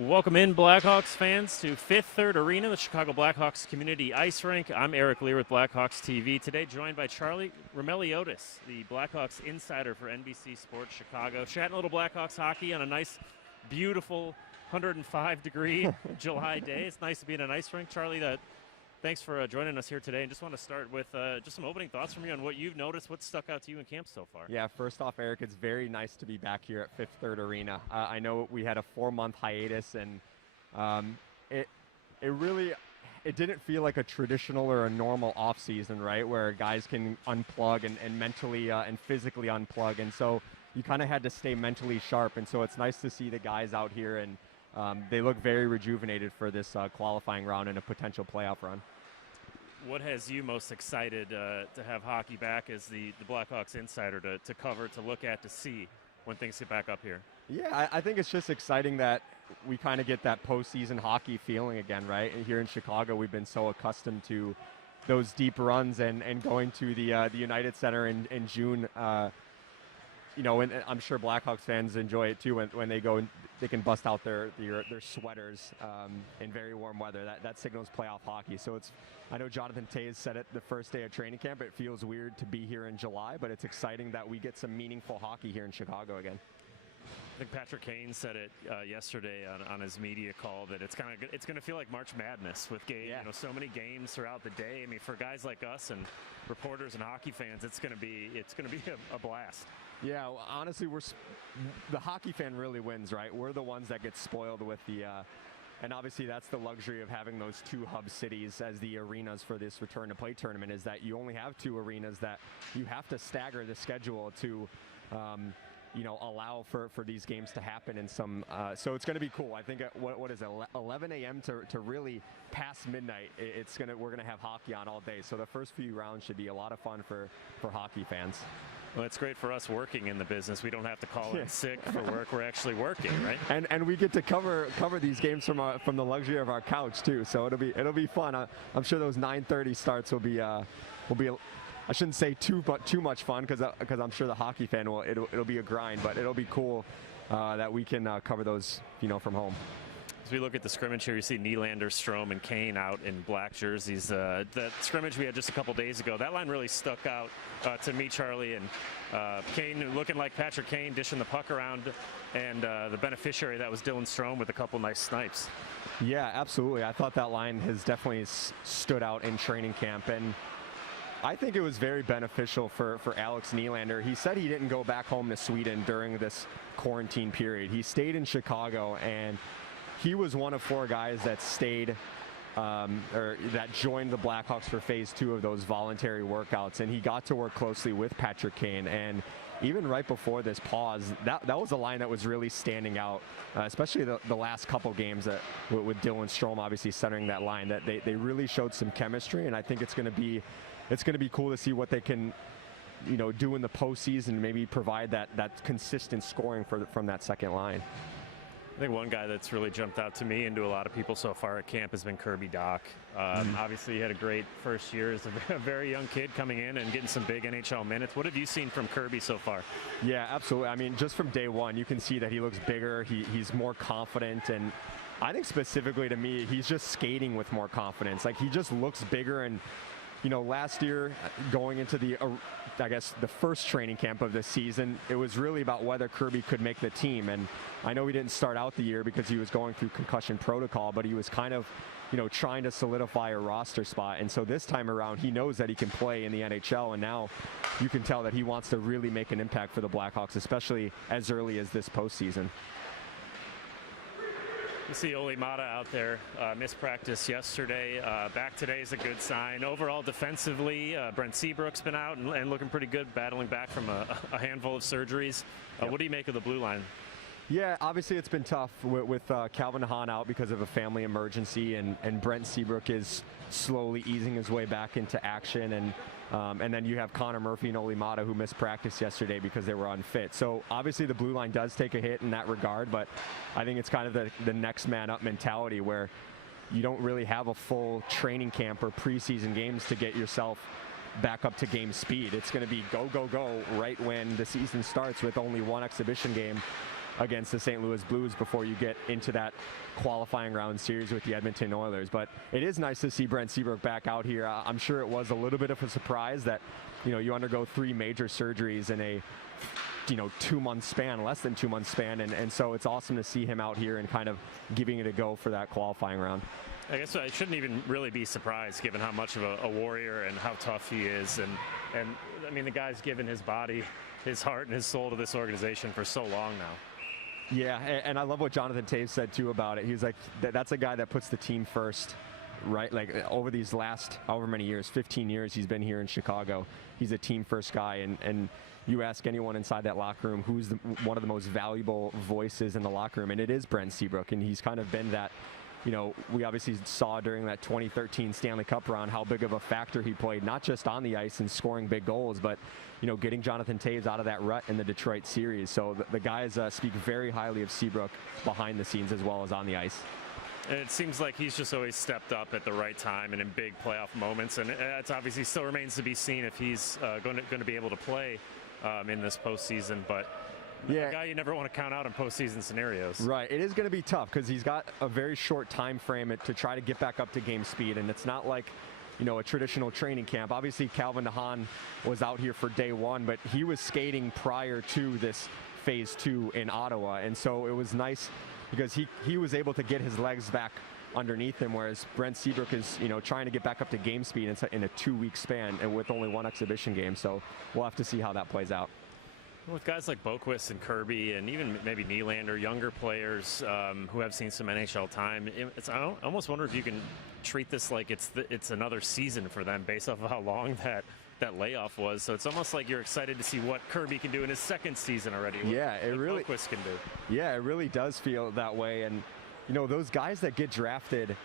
Welcome in, Blackhawks fans, to Fifth Third Arena, the Chicago Blackhawks Community Ice Rink. I'm Eric Lear with Blackhawks TV. Today joined by Charlie Roumeliotis, the Blackhawks insider for NBC Sports Chicago. Chatting a little Blackhawks hockey on a nice, beautiful 105-degree July day. It's nice to be in an ice rink. Charlie, thanks for joining us here today. And just want to start with just some opening thoughts from you on what you've noticed, what's stuck out to you in camp so far. Yeah, first off, Eric, it's very nice to be back here at Fifth Third Arena. I know we had a 4-month hiatus, and it didn't feel like a traditional or a normal off season, right, where guys can unplug and mentally and physically unplug. And so you kind of had to stay mentally sharp. And so it's nice to see the guys out here, and they look very rejuvenated for this qualifying round and a potential playoff run. What has you most excited to have hockey back as the Blackhawks insider to cover, to look at, to see when things get back up here? Yeah, I think it's just exciting that we kind of get that postseason hockey feeling again, right? And here in Chicago, we've been so accustomed to those deep runs and going to the United Center in June. You know, and I'm sure Blackhawks fans enjoy it too when they go and they can bust out their sweaters in very warm weather. That signals playoff hockey. So I know Jonathan Toews said it the first day of training camp. It feels weird to be here in July, but it's exciting that we get some meaningful hockey here in Chicago again. I think Patrick Kane said it yesterday on his media call that it's going to feel like March Madness with so many games throughout the day. I mean, for guys like us and reporters and hockey fans, it's going to be a blast. Yeah, well, honestly, the hockey fan really wins, right? We're the ones that get spoiled with and obviously that's the luxury of having those two hub cities as the arenas for this return to play tournament, is that you only have two arenas that you have to stagger the schedule to allow for these games to happen in some. So it's going to be cool. I think what is it, 11 a.m. to really past midnight. We're going to have hockey on all day. So the first few rounds should be a lot of fun for hockey fans. Well, it's great for us working in the business. We don't have to call in sick for work. We're actually working, right? And we get to cover these games from the luxury of our couch too. So it'll be fun. I'm sure those 9:30 starts will be. I shouldn't say too much fun because I'm sure the hockey fan it'll be a grind, but it'll be cool that we can cover those from home. As we look at the scrimmage here, you see Nylander, Strome, and Kane out in black jerseys. The scrimmage we had just a couple days ago, that line really stuck out to me, Charlie. And Kane looking like Patrick Kane, dishing the puck around, and the beneficiary that was Dylan Strome with a couple nice snipes. Yeah, absolutely. I thought that line has definitely stood out in training camp, and I think it was very beneficial for Alex Nylander. He said he didn't go back home to Sweden during this quarantine period. He stayed in Chicago, and he was one of 4 guys that stayed or that joined the Blackhawks for phase 2 of those voluntary workouts, and he got to work closely with Patrick Kane. And even right before this pause, that was a line that was really standing out, especially the last couple games with Dylan Strome obviously centering that line. That they really showed some chemistry, and I think it's going to be cool to see what they can do in the postseason, maybe provide that consistent scoring from that second line. I think one guy that's really jumped out to me and to a lot of people so far at camp has been Kirby Dach. Obviously, he had a great first year as a very young kid coming in and getting some big NHL minutes. What have you seen from Kirby so far? Yeah, absolutely. I mean, just from day one, you can see that he looks bigger. He's more confident, and I think specifically to me, he's just skating with more confidence. Like, he just looks bigger. And last year, going into the first training camp of this season, it was really about whether Kirby could make the team. And I know he didn't start out the year because he was going through concussion protocol, but he was kind of, trying to solidify a roster spot. And so this time around, he knows that he can play in the NHL, and now you can tell that he wants to really make an impact for the Blackhawks, especially as early as this postseason. You see Olli Maatta out there, missed practice yesterday. Back today is a good sign. Overall, defensively, Brent Seabrook's been out and looking pretty good, battling back from a handful of surgeries. What do you make of the blue line? Yeah, obviously it's been tough with Calvin Hahn out because of a family emergency, and Brent Seabrook is slowly easing his way back into action. And then you have Connor Murphy and Olli Maatta, who missed practice yesterday because they were unfit. So obviously the blue line does take a hit in that regard, but I think it's kind of the next man up mentality, where you don't really have a full training camp or preseason games to get yourself back up to game speed. It's going to be go, go, go right when the season starts, with only one exhibition game against the St. Louis Blues before you get into that qualifying round series with the Edmonton Oilers. But it is nice to see Brent Seabrook back out here. I'm sure it was a little bit of a surprise that, you undergo 3 major surgeries in a 2-month span, less than 2-month span, and so it's awesome to see him out here and kind of giving it a go for that qualifying round. I guess I shouldn't even really be surprised given how much of a warrior and how tough he is. And I mean, the guy's given his body, his heart, and his soul to this organization for so long now. Yeah, and I love what Jonathan Toews said too about it. He's like, that's a guy that puts the team first, right? Like over these last however many years, 15 years he's been here in Chicago, he's a team first guy. And you ask anyone inside that locker room who's one of the most valuable voices in the locker room, and it is Brent Seabrook, and he's kind of been that. We obviously saw during that 2013 Stanley Cup run how big of a factor he played, not just on the ice and scoring big goals, but, getting Jonathan Toews out of that rut in the Detroit series. So the guys speak very highly of Seabrook behind the scenes as well as on the ice. And it seems like he's just always stepped up at the right time and in big playoff moments. And it obviously still remains to be seen if he's going to be able to play in this postseason. But yeah, a guy you never want to count out in postseason scenarios. Right. It is going to be tough because he's got a very short time frame to try to get back up to game speed, and it's not like a traditional training camp. Obviously, Calvin DeHaan was out here for day 1, but he was skating prior to this phase 2 in Ottawa, and so it was nice because he was able to get his legs back underneath him, whereas Brent Seabrook is trying to get back up to game speed in a 2-week span and with only 1 exhibition game. So we'll have to see how that plays out. With guys like Boquist and Kirby and even maybe Nylander, younger players who have seen some NHL time, I almost wonder if you can treat this like it's another season for them based off of how long that layoff was. So it's almost like you're excited to see what Kirby can do in his 2nd season already. Yeah, it really Boquist can do. Yeah, it really does feel that way. And those guys that get drafted,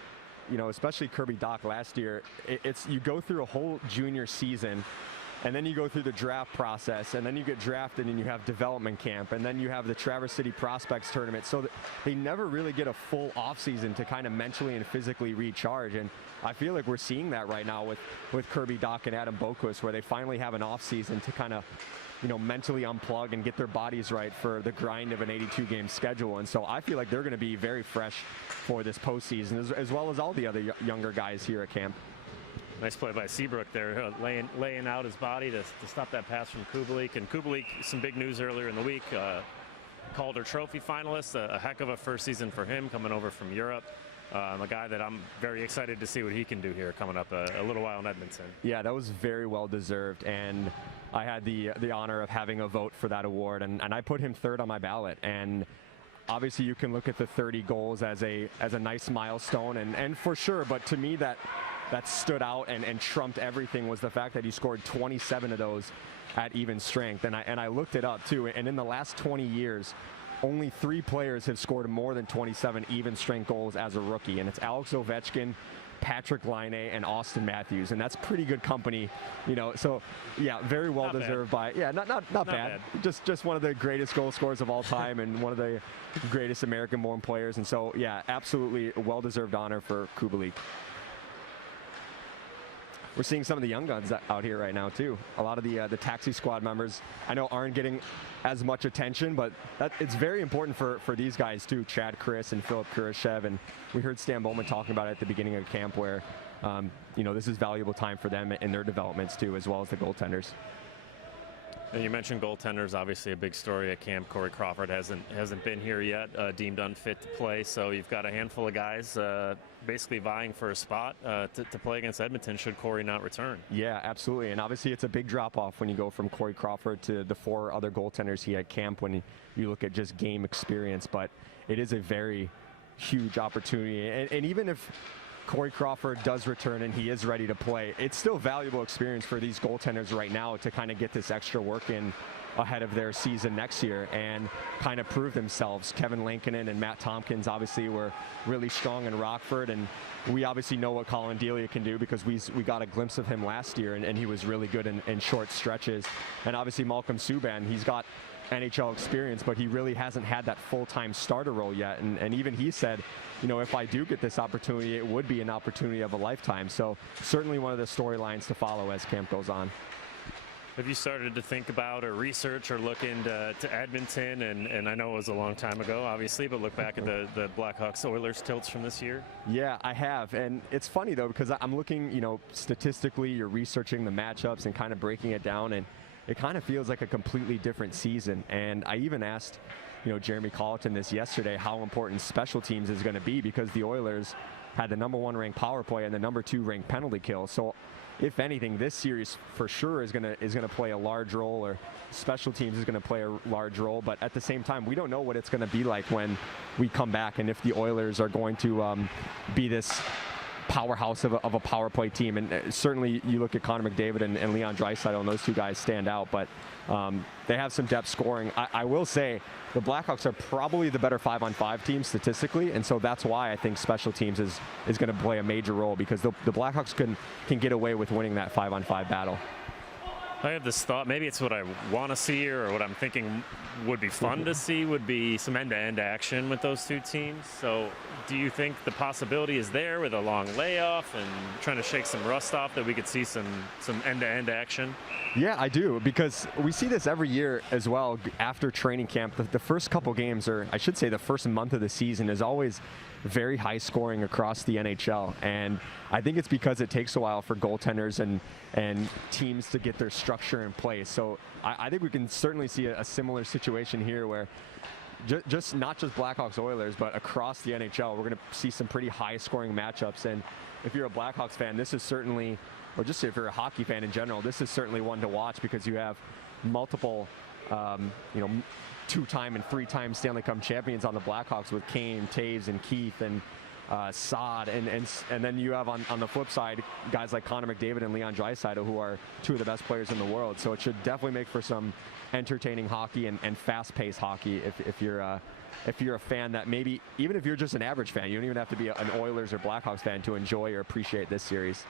especially Kirby Dach last year, it's you go through a whole junior season. And then you go through the draft process, and then you get drafted and you have development camp, and then you have the Traverse City Prospects Tournament. So that they never really get a full offseason to kind of mentally and physically recharge. And I feel like we're seeing that right now with Kirby Dach and Adam Boquist, where they finally have an offseason to kind of mentally unplug and get their bodies right for the grind of an 82-game schedule. And so I feel like they're going to be very fresh for this postseason, as well as all the other younger guys here at camp. Nice play by Seabrook there, laying out his body to stop that pass from Kubalik. And Kubalik, some big news earlier in the week, Calder Trophy finalist, a heck of a first season for him coming over from Europe. A guy that I'm very excited to see what he can do here coming up a little while in Edmonton. Yeah, that was very well deserved, and I had the honor of having a vote for that award, and I put him 3rd on my ballot. And obviously you can look at the 30 goals as a nice milestone, and for sure, but to me that stood out and trumped everything was the fact that he scored 27 of those at even strength. And I looked it up too, and in the last 20 years, only 3 players have scored more than 27 even strength goals as a rookie, and it's Alex Ovechkin, Patrick Laine, and Austin Matthews, and that's pretty good company, so yeah, very well deserved by, yeah, not bad. Just one of the greatest goal scorers of all time and one of the greatest American-born players, and so yeah, absolutely a well-deserved honor for Kubalik. We're seeing some of the young guns out here right now too. A lot of the taxi squad members I know aren't getting as much attention, but it's very important for these guys too. Chad Chris and Philip Kurashev, and we heard Stan Bowman talking about it at the beginning of camp, where this is valuable time for them in their developments too, as well as the goaltenders. And you mentioned goaltenders, obviously a big story at camp. Corey Crawford hasn't been here yet, deemed unfit to play. So you've got a handful of guys basically vying for a spot to play against Edmonton should Corey not return. Yeah, absolutely. And obviously it's a big drop-off when you go from Corey Crawford to the 4 other goaltenders he had camp when you look at just game experience. But it is a very huge opportunity. And even if Corey Crawford does return and he is ready to play, it's still valuable experience for these goaltenders right now to kind of get this extra work in ahead of their season next year and kind of prove themselves. Kevin Lankinen and Matt Tompkins obviously were really strong in Rockford, and we obviously know what Colin Delia can do because we got a glimpse of him last year, and he was really good in short stretches. And obviously Malcolm Subban, he's got NHL experience, but he really hasn't had that full-time starter role yet. And even he said, if I do get this opportunity, it would be an opportunity of a lifetime. So certainly one of the storylines to follow as camp goes on. Have you started to think about or research or look into Edmonton? And I know it was a long time ago, obviously, but look back at the Blackhawks Oilers tilts from this year. Yeah, I have. And it's funny, though, because I'm looking, statistically, you're researching the matchups and kind of breaking it down, and it kind of feels like a completely different season. And I even asked, Jeremy Colleton this yesterday, how important special teams is going to be, because the Oilers had the #1 ranked power play and the #2 ranked penalty kill. So if anything, this series for sure is gonna play a large role, or special teams is gonna play a large role. But at the same time, we don't know what it's gonna be like when we come back, and if the Oilers are going to be this powerhouse of a power play team. And certainly you look at Connor McDavid and Leon Draisaitl, and those two guys stand out, but they have some depth scoring. I will say the Blackhawks are probably the better 5-on-5 team statistically, and so that's why I think special teams is going to play a major role, because the Blackhawks can get away with winning that 5-on-5 battle. I have this thought, maybe it's what I want to see, or what I'm thinking would be fun to see, would be some end-to-end action with those two teams. So do you think the possibility is there with a long layoff and trying to shake some rust off, that we could see some end-to-end action? Yeah, I do, because we see this every year as well after training camp. The first couple games, or I should say the first month of the season, is always very high scoring across the NHL. And I think it's because it takes a while for goaltenders and teams to get their structure in place. So I think we can certainly see a similar situation here, where just not just Blackhawks Oilers, but across the NHL, we're going to see some pretty high scoring matchups. And if you're a Blackhawks fan, this is certainly, or just if you're a hockey fan in general, this is certainly one to watch, because you have multiple, 2-time and 3-time Stanley Cup champions on the Blackhawks with Kane, Taves, and Keith, and Saad, and then you have on the flip side guys like Connor McDavid and Leon Draisaitl, who are two of the best players in the world. So it should definitely make for some entertaining hockey and fast-paced hockey if you're a fan that maybe, even if you're just an average fan, you don't even have to be an Oilers or Blackhawks fan to enjoy or appreciate this series.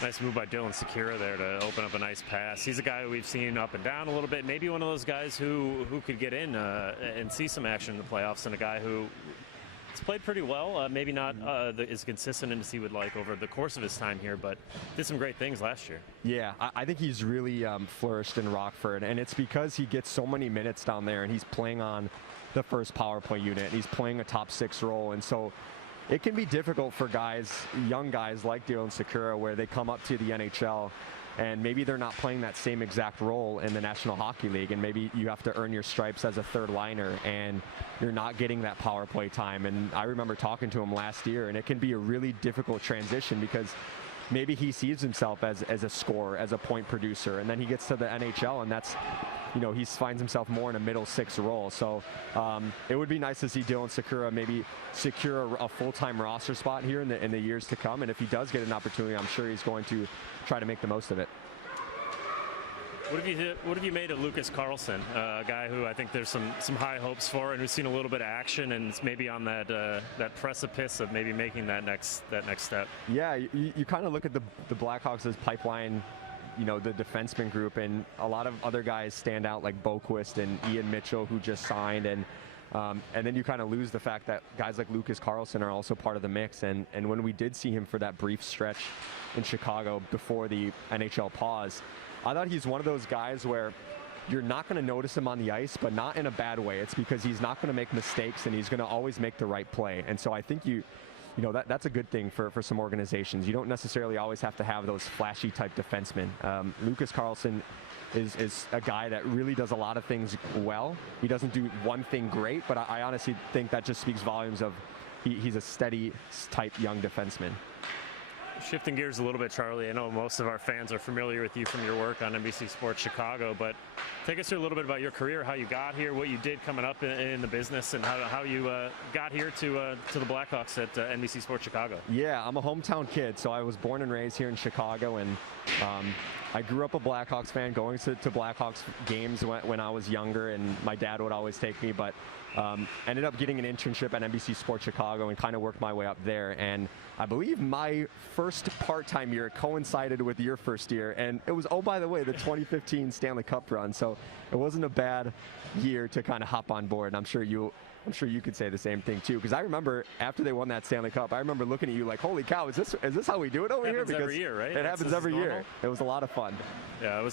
Nice move by Dylan Sekura there to open up a nice pass. He's a guy who we've seen up and down a little bit. Maybe one of those guys who could get in and see some action in the playoffs, and a guy who has played pretty well. Maybe not as consistent as he would like over the course of his time here, but did some great things last year. Yeah, I think he's really flourished in Rockford, and it's because he gets so many minutes down there, and he's playing on the first power play unit, and he's playing a top 6 role. And so it can be difficult for young guys like Dylan Sekura, where they come up to the NHL and maybe they're not playing that same exact role in the National Hockey League, and maybe you have to earn your stripes as a third liner, and you're not getting that power play time. And I remember talking to him last year, and it can be a really difficult transition, because maybe he sees himself as a scorer, as a point producer, and then he gets to the NHL, and that's, he finds himself more in a middle 6 role. So it would be nice to see Dylan Sekura maybe secure a full-time roster spot here in the years to come. And if he does get an opportunity, I'm sure he's going to try to make the most of it. What have you made of Lucas Carlsson, a guy who I think there's some high hopes for, and who's seen a little bit of action, and is maybe on that precipice of maybe making that next step? Yeah, you kind of look at the Blackhawks' pipeline, the defenseman group, and a lot of other guys stand out, like Boquist and Ian Mitchell, who just signed, and then you kind of lose the fact that guys like Lucas Carlsson are also part of the mix. And when we did see him for that brief stretch in Chicago before the NHL pause, I thought he's one of those guys where you're not going to notice him on the ice, but not in a bad way. It's because he's not going to make mistakes, and he's going to always make the right play. And so I think that's a good thing for some organizations. You don't necessarily always have to have those flashy type defensemen. Lucas Carlsson is a guy that really does a lot of things well. He doesn't do one thing great, but I honestly think that just speaks volumes of he's a steady type young defenseman. Shifting gears a little bit, Charlie, I know most of our fans are familiar with you from your work on NBC Sports Chicago, but take us through a little bit about your career, how you got here, what you did coming up in the business, and how you got here to the Blackhawks at NBC Sports Chicago. Yeah, I'm a hometown kid, so I was born and raised here in Chicago, and I grew up a Blackhawks fan, going to Blackhawks games when I was younger, and my dad would always take me, but Ended up getting an internship at NBC Sports Chicago and kind of worked my way up there. And I believe my first part-time year coincided with your first year, and it was, oh, by the way, the 2015 Stanley Cup run. So it wasn't a bad year to kind of hop on board. And I'm sure you could say the same thing too, because I remember after they won that Stanley Cup, I remember looking at you like, holy cow, is this how we do it over here? Because every year, right? It happens every year. It was a lot of fun. Yeah, that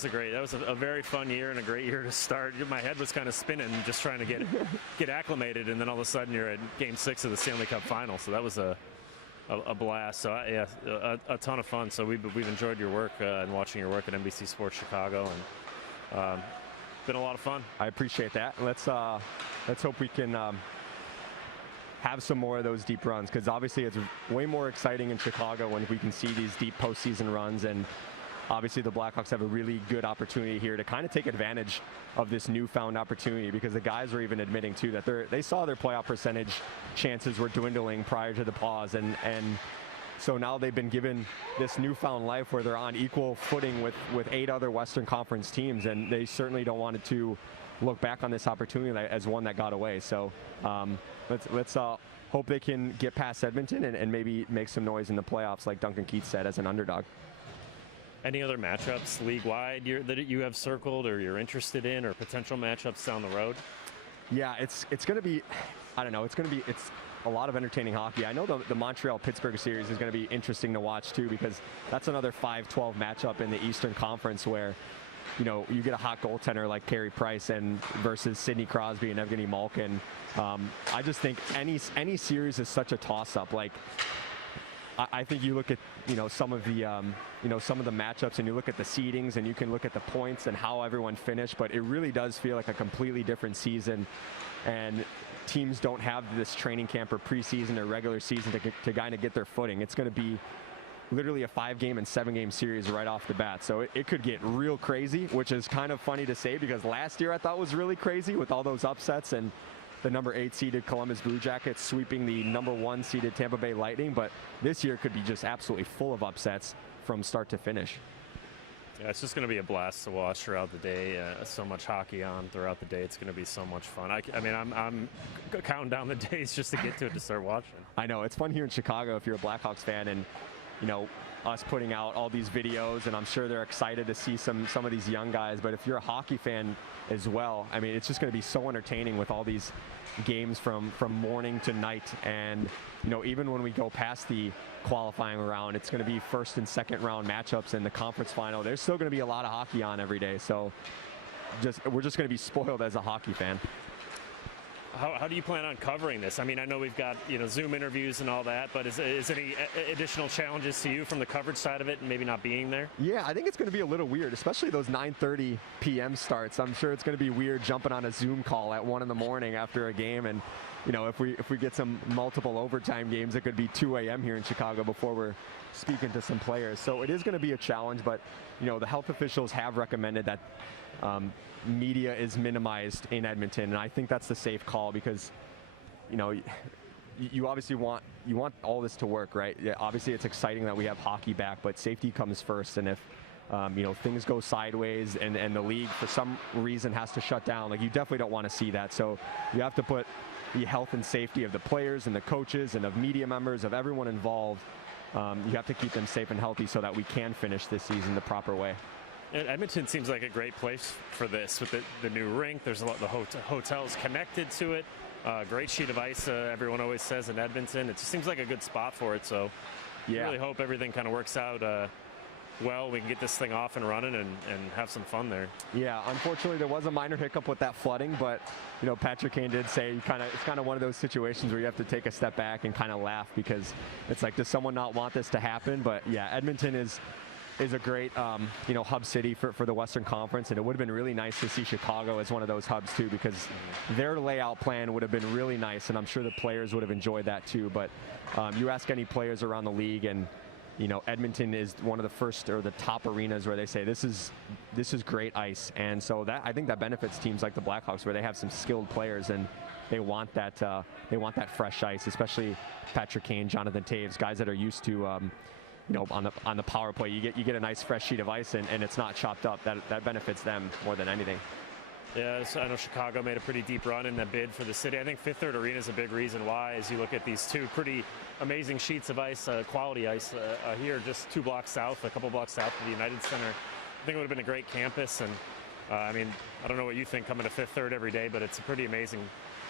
was a very fun year and a great year to start. My head was kind of spinning just trying to get acclimated, and then all of a sudden you're at Game 6 of the Stanley Cup Final. So that was a blast. So yeah, a ton of fun. So we've enjoyed your work and watching your work at NBC Sports Chicago, and been a lot of fun. I appreciate that. Let's hope we can have some more of those deep runs, because obviously it's way more exciting in Chicago when we can see these deep postseason runs. And obviously the Blackhawks have a really good opportunity here to kind of take advantage of this newfound opportunity, because the guys are even admitting too that they saw their playoff percentage chances were dwindling prior to the pause, and so now they've been given this newfound life where they're on equal footing with 8 other Western Conference teams, and they certainly don't want to look back on this opportunity as one that got away. So let's hope they can get past Edmonton and maybe make some noise in the playoffs, like Duncan Keith said, as an underdog. Any other matchups league-wide that you have circled or you're interested in, or potential matchups down the road? Yeah, it's going to be, I don't know, it's a lot of entertaining hockey. I know the Montreal-Pittsburgh series is going to be interesting to watch too, because that's another 5-12 matchup in the Eastern Conference where, you know, you get a hot goaltender like Carey Price versus Sidney Crosby and Evgeny Malkin. I just think any series is such a toss-up. Like, I think you look at, some of the matchups, and you look at the seedings, and you can look at the points and how everyone finished, but it really does feel like a completely different season, and teams don't have this training camp or preseason or regular season to kind of get their footing. It's going to be literally a 5-game and 7-game series right off the bat. So it could get real crazy, which is kind of funny to say, because last year I thought was really crazy with all those upsets and the number 8 seeded Columbus Blue Jackets sweeping the number 1 seeded Tampa Bay Lightning. But this year could be just absolutely full of upsets from start to finish. Yeah, it's just going to be a blast to watch throughout the day. So much hockey on throughout the day. It's going to be so much fun. I mean, I'm counting down the days just to get to it to start watching. I know. It's fun here in Chicago if you're a Blackhawks fan, and, us putting out all these videos, and I'm sure they're excited to see some of these young guys. But if you're a hockey fan as well, I mean, it's just going to be so entertaining with all these games from morning to night. And, even when we go past the qualifying round, it's going to be first and second round matchups in the conference final. There's still going to be a lot of hockey on every day. So we're just going to be spoiled as a hockey fan. How do you plan on covering this? I mean, I know we've got, Zoom interviews and all that, but is any additional challenges to you from the coverage side of it and maybe not being there? Yeah, I think it's going to be a little weird, especially those 9:30 p.m. starts. I'm sure it's going to be weird jumping on a Zoom call at 1 in the morning after a game. And, if we get some multiple overtime games, it could be 2 a.m. here in Chicago before we're speaking to some players. So it is going to be a challenge, but, the health officials have recommended that media is minimized in Edmonton, and I think that's the safe call, because you obviously want all this to work, right? Yeah, obviously it's exciting that we have hockey back, but safety comes first. And if things go sideways and the league for some reason has to shut down, like, you definitely don't want to see that. So you have to put the health and safety of the players and the coaches and of media members, of everyone involved. You have to keep them safe and healthy so that we can finish this season the proper way. And Edmonton seems like a great place for this with the new rink. There's a lot of hotels connected to it. Great sheet of ice, everyone always says, in Edmonton. It just seems like a good spot for it. So yeah, I really hope everything kind of works out well. We can get this thing off and running and have some fun there. Yeah, unfortunately there was a minor hiccup with that flooding, but Patrick Kane did say it's kind of one of those situations where you have to take a step back and kind of laugh, because it's like, does someone not want this to happen? But yeah, Edmonton is a great hub city for the Western Conference, and it would have been really nice to see Chicago as one of those hubs too, because their layout plan would have been really nice, and I'm sure the players would have enjoyed that too. But you ask any players around the league, and Edmonton is one of the first or the top arenas where they say this is great ice, and so that, I think that benefits teams like the Blackhawks, where they have some skilled players and they want that fresh ice, especially Patrick Kane, Jonathan Taves, guys that are used to on the power play, you get a nice fresh sheet of ice, and it's not chopped up. That benefits them more than anything. Yeah, so I know Chicago made a pretty deep run in the bid for the city. I think Fifth Third Arena is a big reason why, as you look at these two pretty amazing sheets of ice, quality ice here, just 2 blocks south, a couple blocks south of the United Center. I think it would have been a great campus, and I mean, I don't know what you think coming to Fifth Third every day, but it's a pretty amazing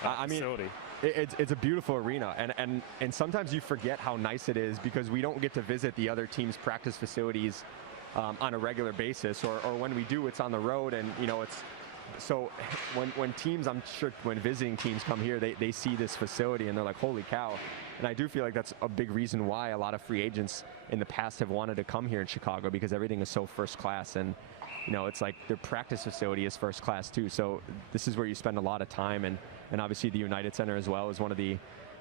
facility. It's a beautiful arena, and sometimes you forget how nice it is because we don't get to visit the other team's practice facilities on a regular basis, or when we do, it's on the road, and it's so when teams, I'm sure when visiting teams come here, they see this facility and they're like, holy cow. And I do feel like that's a big reason why a lot of free agents in the past have wanted to come here in Chicago, because everything is so first class, and it's like their practice facility is first class too. So this is where you spend a lot of time, and obviously the United Center as well is one of the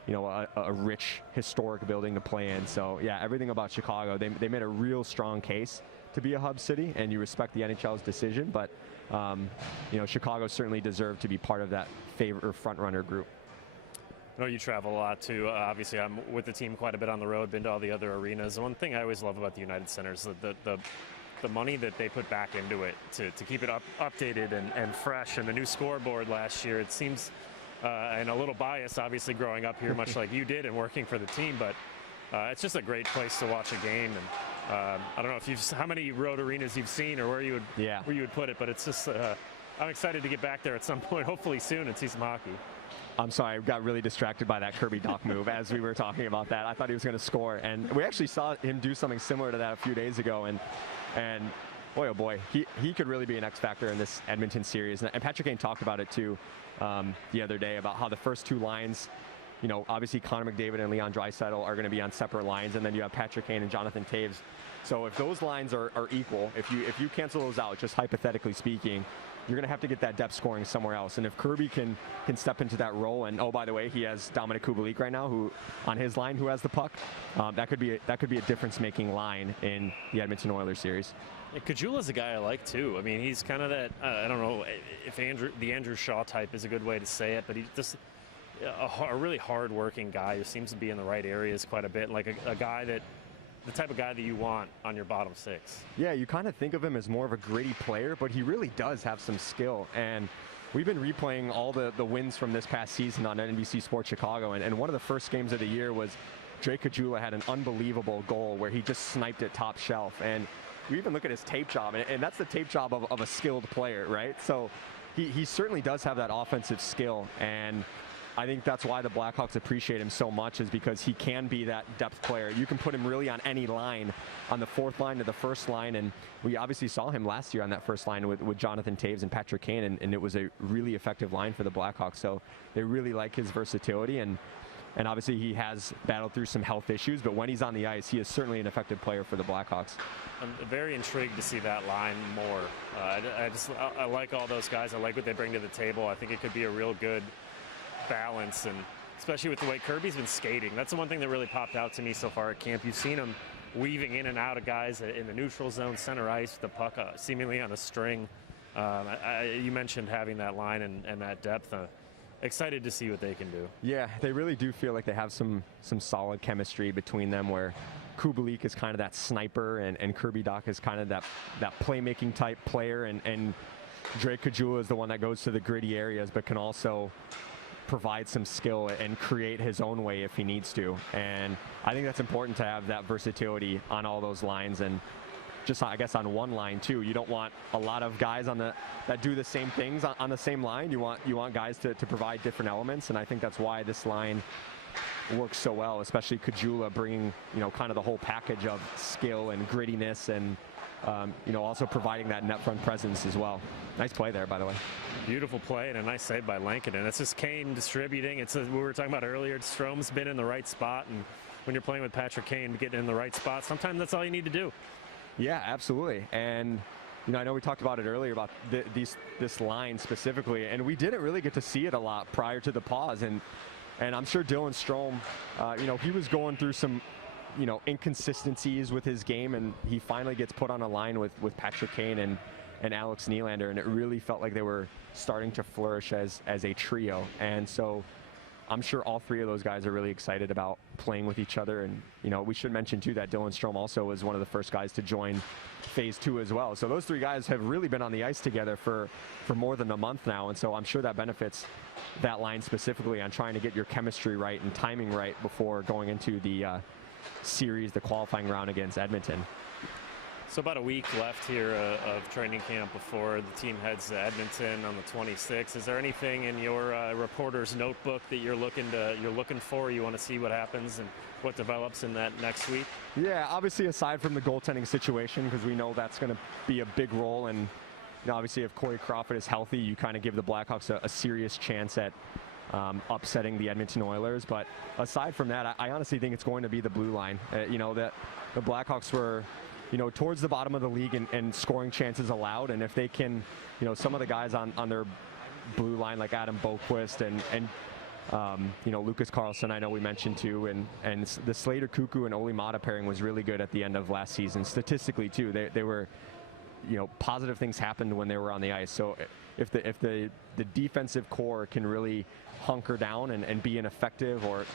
a rich historic building to play in. So yeah, everything about Chicago, they made a real strong case to be a hub city, and you respect the NHL's decision, but Chicago certainly deserved to be part of that front runner group. I know you travel a lot too. Obviously, I'm with the team quite a bit on the road, been to all the other arenas. The one thing I always love about the United Center is the money that they put back into it to keep it updated and fresh. And the new scoreboard last year, it seems, and a little bias, obviously, growing up here, much like you did and working for the team, but it's just a great place to watch a game. And I don't know if how many road arenas you've seen or where you would put it, but it's just I'm excited to get back there at some point, hopefully soon, and see some hockey. I'm sorry, I got really distracted by that Kirby Dach move as we were talking about that. I thought he was going to score, and we actually saw him do something similar to that a few days ago, and boy, oh boy, he could really be an X factor in this Edmonton series. And Patrick Kane talked about it too the other day, about how the first 2 lines, obviously Connor McDavid and Leon Draisaitl are going to be on separate lines, and then you have Patrick Kane and Jonathan Toews. So if those lines are equal, if you cancel those out, just hypothetically speaking, you're going to have to get that depth scoring somewhere else. And if Kirby can step into that role, and oh, by the way, he has Dominik Kubalik right now, who on his line, who has the puck, that could be a difference-making line in the Edmonton Oilers series. Kajula's a guy I like too. I mean, he's kind of that. I don't know if the Andrew Shaw type is a good way to say it, but he's just a really hard-working guy who seems to be in the right areas quite a bit, like a guy that. The type of guy that you want on your bottom 6. Yeah, you kind of think of him as more of a gritty player, but he really does have some skill. And we've been replaying all the wins from this past season on NBC Sports Chicago, and one of the first games of the year was Drake Kajula had an unbelievable goal where he just sniped it top shelf. And we even look at his tape job, and that's the tape job of a skilled player, right? So he certainly does have that offensive skill, and I think that's why the Blackhawks appreciate him so much, is because he can be that depth player. You can put him really on any line, on the 4th line to the 1st line, and we obviously saw him last year on that 1st line with Jonathan Toews and Patrick Kane, and it was a really effective line for the Blackhawks. So they really like his versatility, and obviously he has battled through some health issues, but when he's on the ice, he is certainly an effective player for the Blackhawks. I'm very intrigued to see that line more. I like all those guys. I like what they bring to the table. I think it could be a real good balance, and especially with the way Kirby's been skating. That's the one thing that really popped out to me so far at camp. You've seen him weaving in and out of guys in the neutral zone, center ice, the puck seemingly on a string. You mentioned having that line and that depth. Excited to see what they can do. Yeah, they really do feel like they have some solid chemistry between them, where Kubalik is kind of that sniper, and Kirby Dach is kind of that playmaking type player, and Drake Kajula is the one that goes to the gritty areas but can also provide some skill and create his own way if he needs to. And I think that's important to have that versatility on all those lines, and just I guess on one line too. You don't want a lot of guys that do the same things on the same line. You want guys to provide different elements, and I think that's why this line works so well, especially Kajula bringing kind of the whole package of skill and grittiness, and also providing that net front presence as well. Nice play there, by the way. Beautiful play and a nice save by Lankin. And it's just Kane distributing. We were talking about earlier, Strome's been in the right spot, and when you're playing with Patrick Kane, getting in the right spot, sometimes that's all you need to do. Yeah, absolutely. And I know we talked about it earlier about this line specifically, and we didn't really get to see it a lot prior to the pause. And I'm sure Dylan Strome, he was going through some inconsistencies with his game, and he finally gets put on a line with Patrick Kane and Alex Nylander, and it really felt like they were starting to flourish as a trio. And so I'm sure all three of those guys are really excited about playing with each other. And, we should mention, too, that Dylan Strome also was one of the first guys to join Phase 2 as well. So those three guys have really been on the ice together for more than a month now. And so I'm sure that benefits that line specifically on trying to get your chemistry right and timing right before going into the series, the qualifying round against Edmonton. So about a week left here of training camp before the team heads to Edmonton on the 26th. Is there anything in your reporter's notebook that you're looking for? You want to see what happens and what develops in that next week? Yeah, obviously aside from the goaltending situation, because we know that's going to be a big role, and obviously if Corey Crawford is healthy, you kind of give the Blackhawks a serious chance at upsetting the Edmonton Oilers. But aside from that, I honestly think it's going to be the blue line. That the Blackhawks were towards the bottom of the league and scoring chances allowed. And if they can, some of the guys on their blue line like Adam Boquist and Lucas Carlson, I know we mentioned too, and the Slater Cuckoo and Oli Mata pairing was really good at the end of last season. Statistically too, they were, positive things happened when they were on the ice. So if the defensive core can really hunker down and be an effective or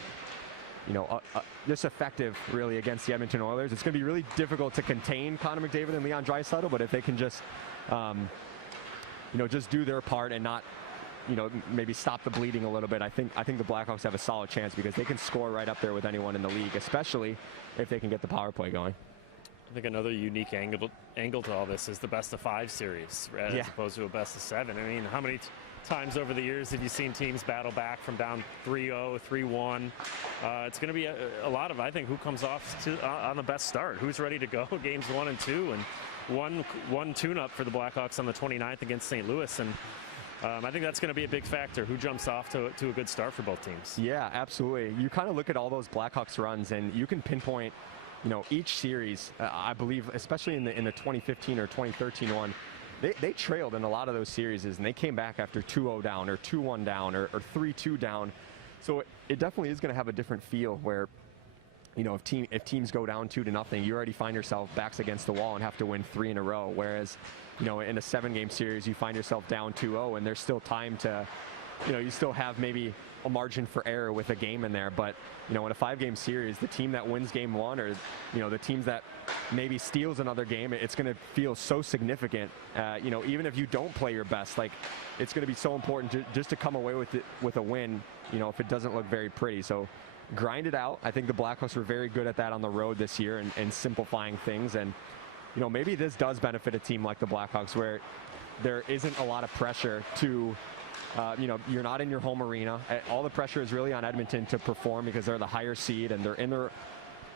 just effective really against the Edmonton Oilers, it's going to be really difficult to contain Connor McDavid and Leon Draisaitl. But if they can just just do their part and not maybe stop the bleeding a little bit, I think the Blackhawks have a solid chance, because they can score right up there with anyone in the league, especially if they can get the power play going. I think another unique angle to all this is the best of 5 series as opposed to a best of 7. I mean, how many times over the years have you seen teams battle back from down 3-0, 3-1? It's going to be a lot of, I think, who comes off on the best start, who's ready to go games 1 and 2, and one tune-up for the Blackhawks on the 29th against St. Louis. And I think that's going to be a big factor, who jumps off to a good start for both teams. Yeah, absolutely. You kind of look at all those Blackhawks runs, and you can pinpoint each series. I believe, especially in the 2015 or 2013 one, they trailed in a lot of those series, and they came back after 2-0 down or 2-1 down or 3-2 down. So it definitely is going to have a different feel where, if teams go down 2-0, you already find yourself backs against the wall and have to win 3 in a row. Whereas, in a 7-game series, you find yourself down 2-0, and there's still time to, you still have maybe a margin for error with a game in there. But, in a 5-game series, the team that wins game 1 or, the teams that maybe steals another game, it's going to feel so significant. Even if you don't play your best, it's going to be so important just to come away with a win, if it doesn't look very pretty. So grind it out. I think the Blackhawks were very good at that on the road this year and simplifying things. And, maybe this does benefit a team like the Blackhawks, where there isn't a lot of pressure to, you're not in your home arena. All the pressure is really on Edmonton to perform, because they're the higher seed and they're in their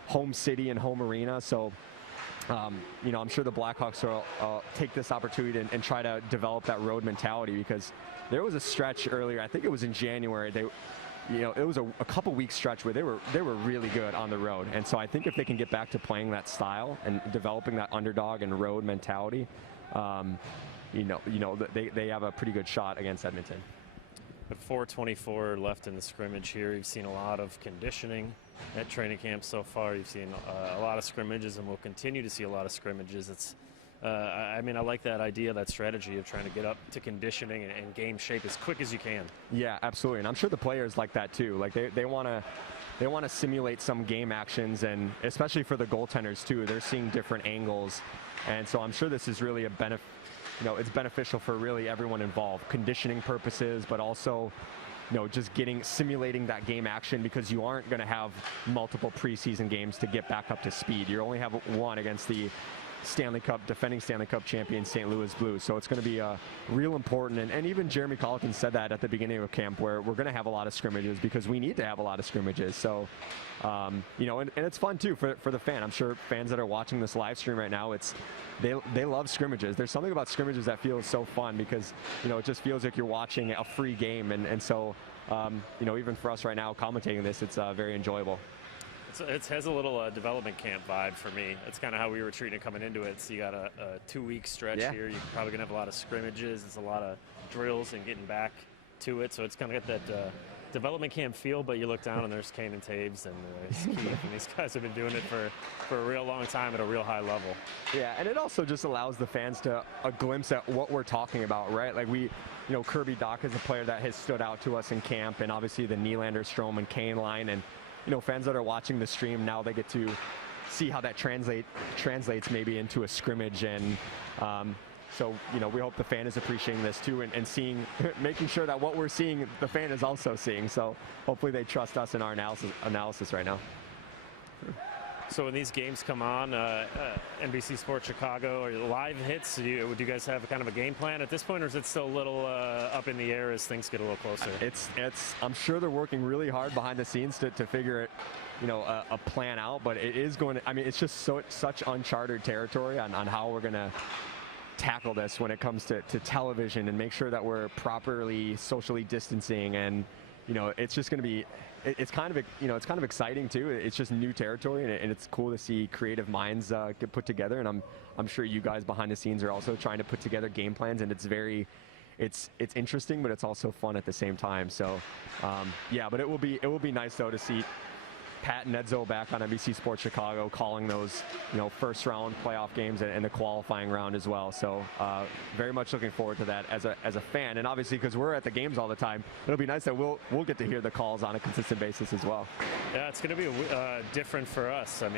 home city and home arena. So, I'm sure the Blackhawks will take this opportunity and try to develop that road mentality, because there was a stretch earlier, I think it was in January, it was a couple weeks stretch where they were really good on the road. And so I think if they can get back to playing that style and developing that underdog and road mentality, they have a pretty good shot against Edmonton. But 4:24 left in the scrimmage here. You've seen a lot of conditioning at training camp so far. You've seen a lot of scrimmages, and we'll continue to see a lot of scrimmages. It's, I like that idea, that strategy of trying to get up to conditioning and game shape as quick as you can. Yeah, absolutely. And I'm sure the players like that too. They want to simulate some game actions, and especially for the goaltenders too, they're seeing different angles. And so I'm sure this is really a benefit. It's beneficial for really everyone involved, conditioning purposes, but also, just simulating that game action, because you aren't going to have multiple preseason games to get back up to speed. You only have one against the defending Stanley Cup champion St. Louis Blues. So it's going to be real important. And even Jeremy Colleton said that at the beginning of camp, where we're going to have a lot of scrimmages because we need to have a lot of scrimmages. So, and it's fun too for the fan. I'm sure fans that are watching this live stream right now, they love scrimmages. There's something about scrimmages that feels so fun, because, it just feels like you're watching a free game. And so, even for us right now commentating this, it's very enjoyable. It has a little development camp vibe for me. It's kind of how we were treating it coming into it. So you got a 2-week stretch here. You're probably going to have a lot of scrimmages. It's a lot of drills and getting back to it. So it's kind of got that development camp feel, but you look down and there's Kane and Taves and Keith, and these guys have been doing it for a real long time at a real high level. Yeah, and it also just allows the fans to a glimpse at what we're talking about, right? Like Kirby Doc is a player that has stood out to us in camp, and obviously the Nylander, Strome, and Kane line, and fans that are watching the stream now, they get to see how that translates maybe into a scrimmage, and so we hope the fan is appreciating this too, and seeing, making sure that what we're seeing, the fan is also seeing. So hopefully they trust us in our analysis right now. So when these games come on, NBC Sports Chicago, or live hits, do you guys have kind of a game plan at this point, or is it still a little up in the air as things get a little closer? I'm sure they're working really hard behind the scenes to figure it, a plan out, but it is going to, it's just such uncharted territory on how we're going to tackle this when it comes to television, and make sure that we're properly socially distancing, and it's just going to be, it's kind of exciting too. It's just new territory, and it's cool to see creative minds get put together, and I'm sure you guys behind the scenes are also trying to put together game plans, and it's interesting, but it's also fun at the same time. So yeah, but it will be nice though to see Pat and Edzo back on NBC Sports Chicago calling those first round playoff games and the qualifying round as well. So very much looking forward to that as a fan, and obviously because we're at the games all the time, it'll be nice that we'll get to hear the calls on a consistent basis as well. Yeah, it's going to be different for us. I'm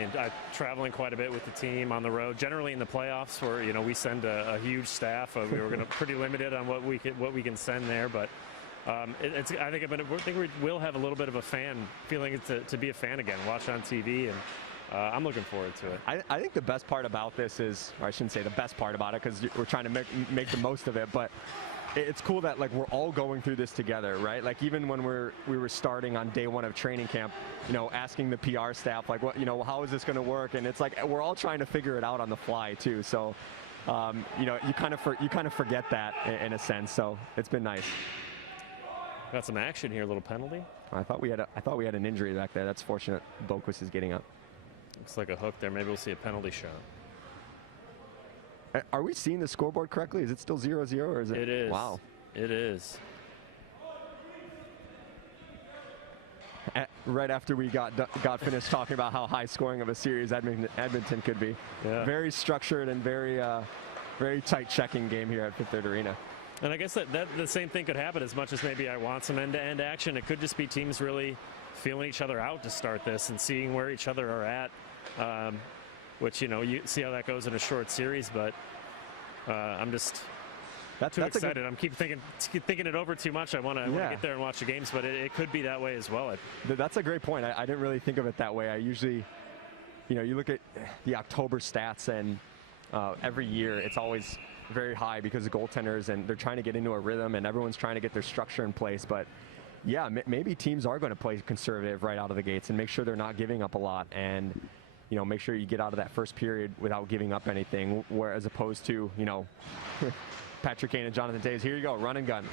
traveling quite a bit with the team on the road. Generally in the playoffs, where we send a huge staff. We were going to pretty limited on what we can send there, but. I think we will have a little bit of a fan feeling to be a fan again, watch on TV, and I'm looking forward to it. I think the best part about this is, or I shouldn't say the best part about it, because we're trying to make the most of it, but it's cool that we're all going through this together, right? Like even when we were starting on day one of training camp, asking the PR staff how is this going to work, and it's like we're all trying to figure it out on the fly too. So you kind of forget that in a sense. So it's been nice. Got some action here, a little penalty. I thought we had an injury back there. That's fortunate. Boquist is getting up. Looks like a hook there. Maybe we'll see a penalty shot. Are we seeing the scoreboard correctly? Is it still 0-0, or is it? It is. Wow. It is. Right after we got finished talking about how high scoring of a series Edmonton could be. Yeah. Very structured and very tight checking game here at Fifth Third Arena. And I guess that the same thing could happen. As much as maybe I want some end-to-end action, it could just be teams really feeling each other out to start this and seeing where each other are at, which you see how that goes in a short series. But I'm just too excited. I'm keep thinking it over too much. I want to get there and watch the games, but it could be that way as well. That's a great point. I didn't really think of it that way. I usually, you look at the October stats, and every year it's always very high because of goaltenders, and they're trying to get into a rhythm, and everyone's trying to get their structure in place. But yeah, maybe teams are going to play conservative right out of the gates and make sure they're not giving up a lot, and make sure you get out of that first period without giving up anything, whereas opposed to Patrick Kane and Jonathan Toews, here you go, run and gun.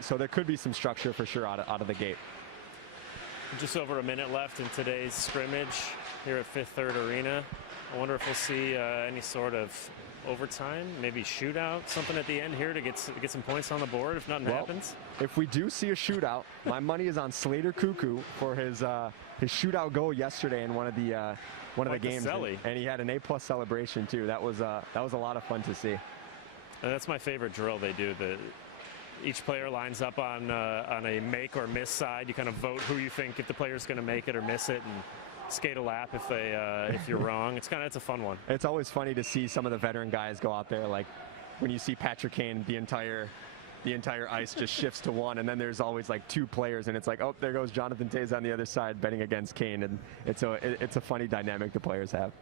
So there could be some structure for sure out of the gate. Just over a minute left in today's scrimmage here at Fifth Third Arena. I wonder if we'll see any sort of overtime, maybe shootout, something at the end here to get some points on the board if nothing happens. If we do see a shootout, my money is on Slater Cuckoo for his shootout goal yesterday in one of the games, and he had an A+ celebration too. That was a lot of fun to see. And that's my favorite drill they do. Each player lines up on a make or miss side. You kind of vote who you think, if the player's going to make it or miss it, and skate a lap if you're wrong. It's a fun one. It's always funny to see some of the veteran guys go out there, like when you see Patrick Kane, the entire ice just shifts to one, and then there's always like two players, and it's like, oh, there goes Jonathan Toews on the other side betting against Kane, and it's a funny dynamic the players have.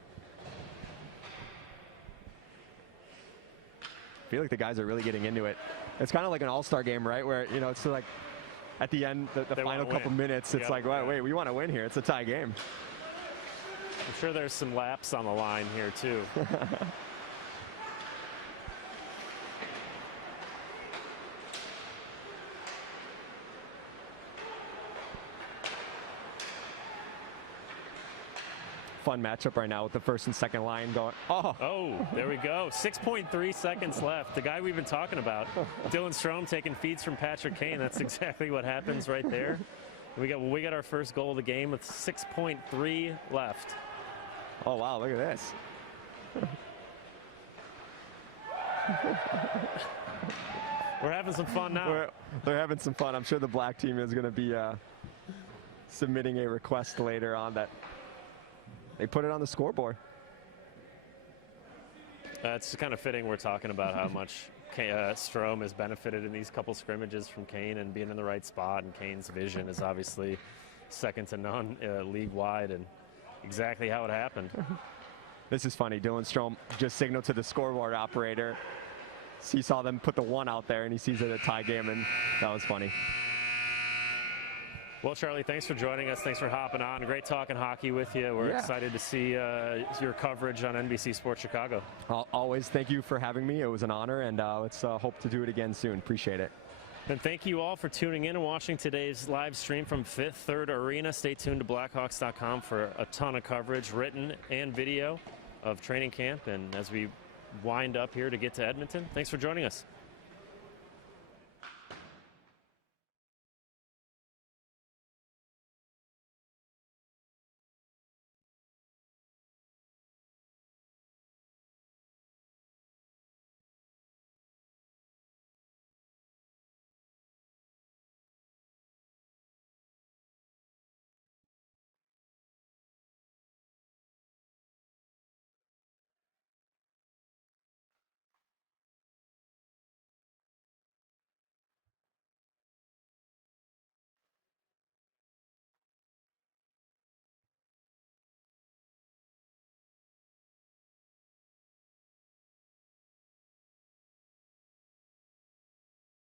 I feel like the guys are really getting into it. It's kind of like an all-star game, right? Where it's like at the end, the final couple minutes, it's like, wait, we want to win here. It's a tie game. I'm sure there's some laps on the line here too. fun matchup right now with the first and second line going. Oh, there we go. 6.3 seconds left. The guy we've been talking about, Dylan Strome, taking feeds from Patrick Kane. That's exactly what happens right there. We got our first goal of the game with 6.3 left. Oh wow, look at this. We're having some fun now. They're having some fun. I'm sure the black team is going to be submitting a request later on that they put it on the scoreboard. It's kind of fitting we're talking about how much Strome has benefited in these couple scrimmages from Kane and being in the right spot, and Kane's vision is obviously second to none league-wide, and exactly how it happened. This is funny. Dylan Strome just signaled to the scoreboard operator. He saw them put the 1 out there, and he sees it a tie game, and that was funny. Well, Charlie, thanks for joining us. Thanks for hopping on. Great talking hockey with you. We're excited to see your coverage on NBC Sports Chicago. Always thank you for having me. It was an honor, and let's hope to do it again soon. Appreciate it. And thank you all for tuning in and watching today's live stream from Fifth Third Arena. Stay tuned to Blackhawks.com for a ton of coverage, written and video, of training camp. And as we wind up here to get to Edmonton, thanks for joining us.